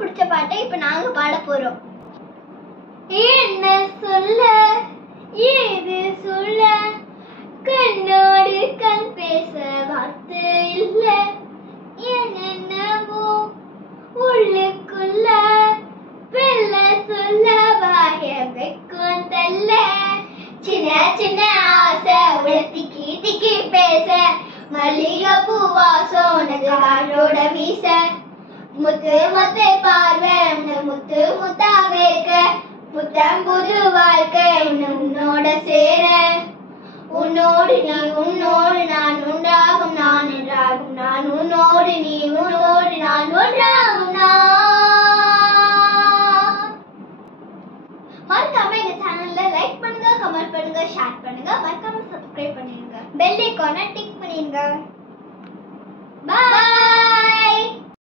பிடிச்ச பாட்டை இப்ப நாங்க பாட போறோம். என்ன சொல்ல ஏது சொல்ல, கண்ணோடு கண் பேச வார்த்தை இல்ல, என்னென்னவோ உள்ளுக்குள்ள வெல்ல சொல்ல வாய வெக்கம் தல்ல, சின்ன சின்ன ஆசை உலத்தி கீட்டிக்கு பேச, மல்லிகை பூவாசம் உனக்கு காற்றோட வீச, முத்து முத்து பார்வை முத்து முத்தா வேர்க்க, புத்தம் புது வாழ்க்கை உன்னோட சேர, உன்னோடு நீ உன்னோடு நான் உண்டாகும், நான் என்றாகும் நான் உன்னோடு நீ உன்னோடு